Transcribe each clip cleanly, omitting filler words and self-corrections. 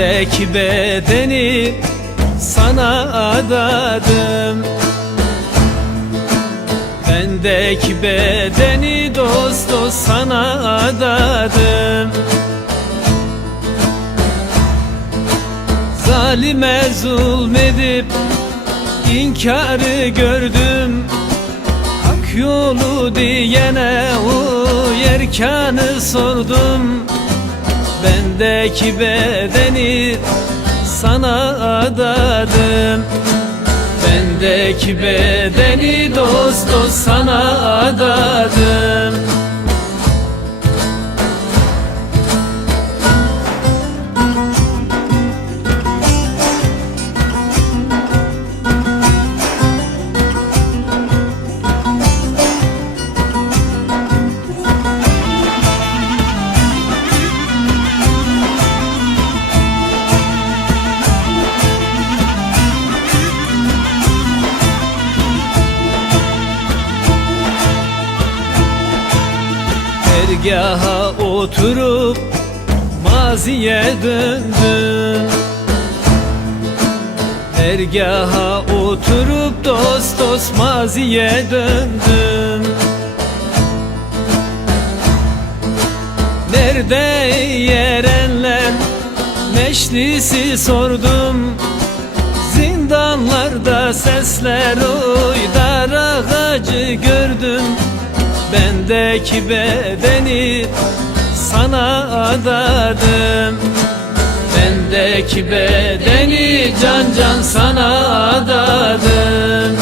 Bendeki bedeni sana adadım. Bendeki bedeni dost dost sana adadım. Zalime zulmedip inkarı gördüm. Hak yolu diyene uyarkanı sordum. Bendeki bedeni sana adadım. Bendeki bedeni dost dost sana adadım. Dergaha oturup maziye döndüm. Dergaha oturup dost dost maziye döndüm. Nerede yerenler meşlisi sordum. Zindanlarda sesler oy dar ağacı gördüm. Bendeki bedeni sana adadım. Bendeki bedeni can can sana adadım.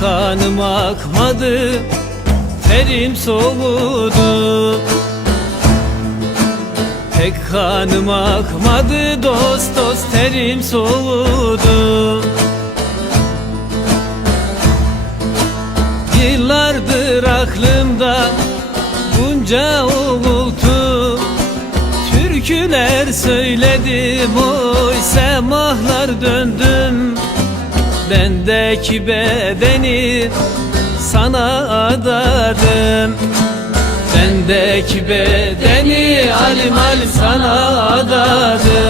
Kanım akmadı, terim soğudu. Pek kanım akmadı, dost dost terim soğudu. Yıllardır aklımda bunca uğultu. Türküler söyledim, oy semahlar döndüm. Bendeki bedeni sana adadım. Bendeki bedeni alim alim sana adadım.